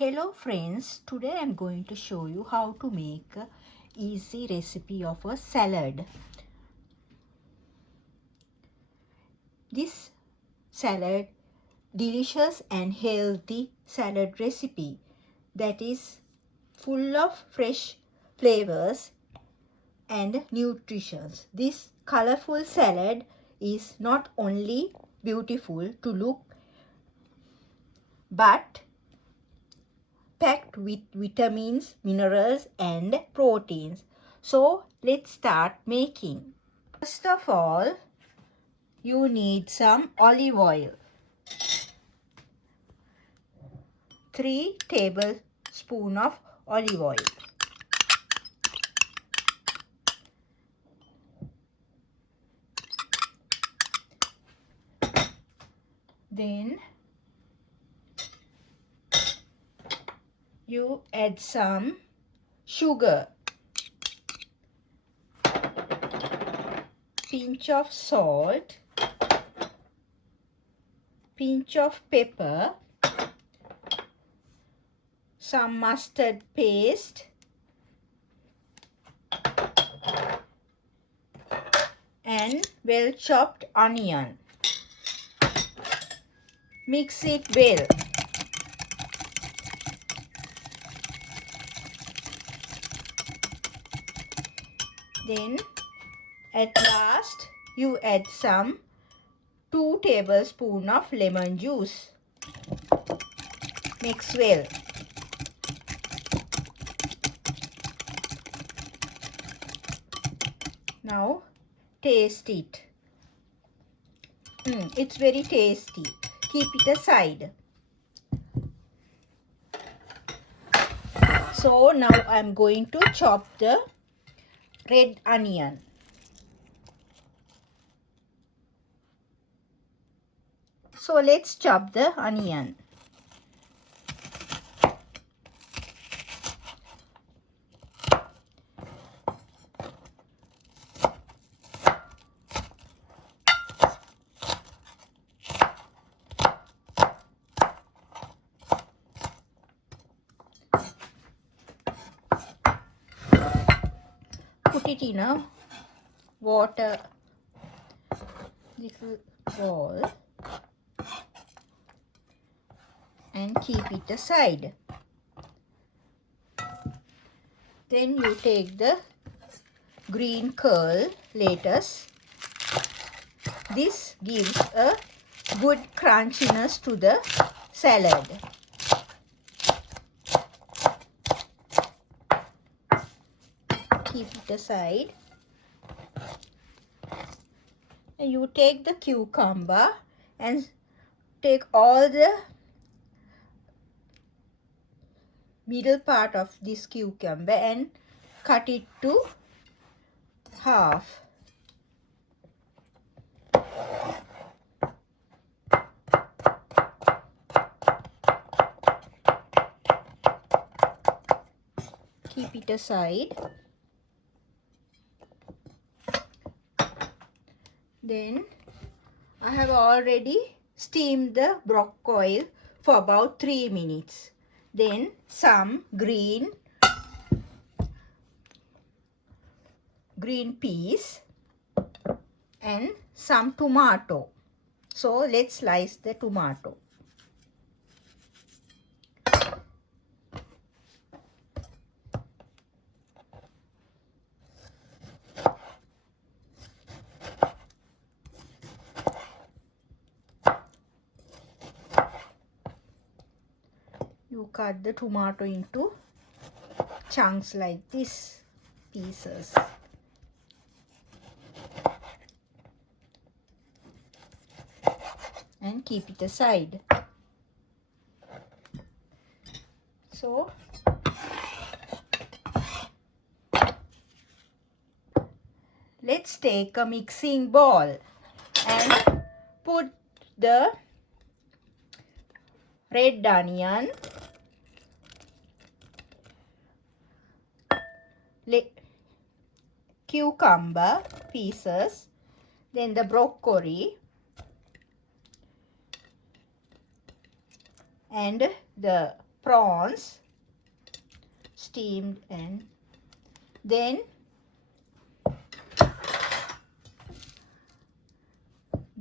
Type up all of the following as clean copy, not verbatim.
Hello friends, today I am going to show you how to make a easy recipe of a salad. This salad, delicious and healthy salad recipe that is full of fresh flavors and nutrition. This colorful salad is not only beautiful to look but packed with vitamins, minerals and proteins. So let's start making. First of all, you need some olive oil. 3 tablespoons of olive oil. Then you add some sugar, pinch of salt, pinch of pepper, some mustard paste and well chopped onion. Mix it well. Then at last you add some 2 tablespoons of lemon juice. Mix well. Now taste it. It's very tasty. Keep it aside. So now I'm going to chop the red onion. So let's chop the onion. Put it in a water little bowl and keep it aside. Then you take the green curl lettuce. This gives a good crunchiness to the salad. Keep it aside. And you take the cucumber and take all the middle part of this cucumber and cut it to half. Keep it aside. Then I have already steamed the broccoli for about 3 minutes. Then some green peas and some tomato. So let's slice the tomato. You cut the tomato into chunks like this, pieces. And keep it aside. So let's take a mixing bowl and put the red onion, cucumber pieces, then the broccoli and the prawns steamed, and then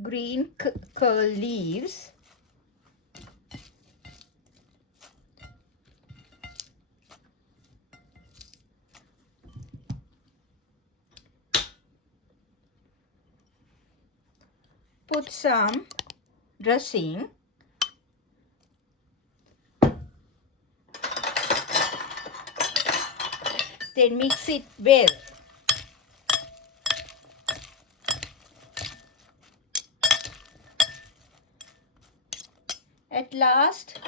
green curl leaves, put some dressing, then mix it well. At last,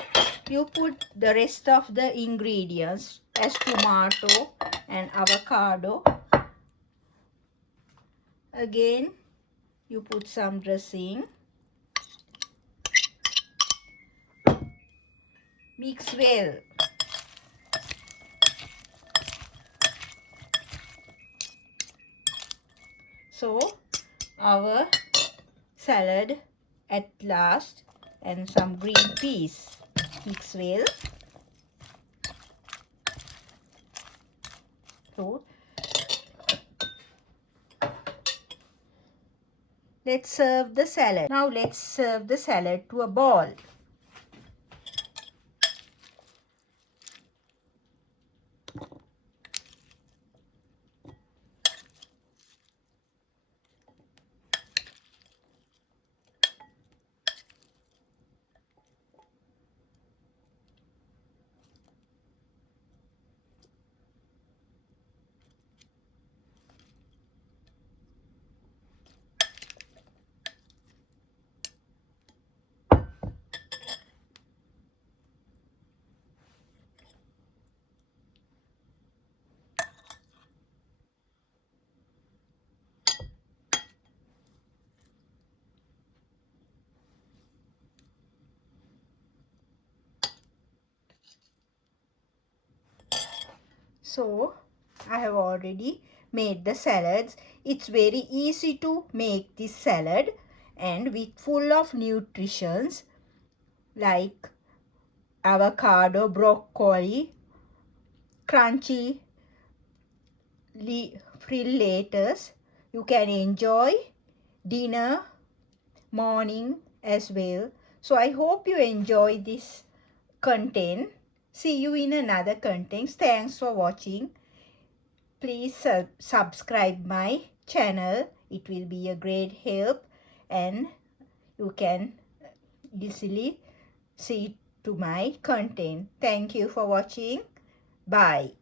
you put the rest of the ingredients as tomato and avocado. Again, you put some dressing. Mix well. So, our salad at last, and some green peas. Mix well. So, let's serve the salad. Now let's serve the salad to a bowl. So, I have already made the salads. It's very easy to make this salad and with full of nutritions like avocado, broccoli, crunchy frill lettuce. You can enjoy dinner, morning as well. So I hope you enjoy this content. See you in another content. Thanks for watching. Please subscribe my channel. It will be a great help, and you can easily see to my content. Thank you for watching. Bye.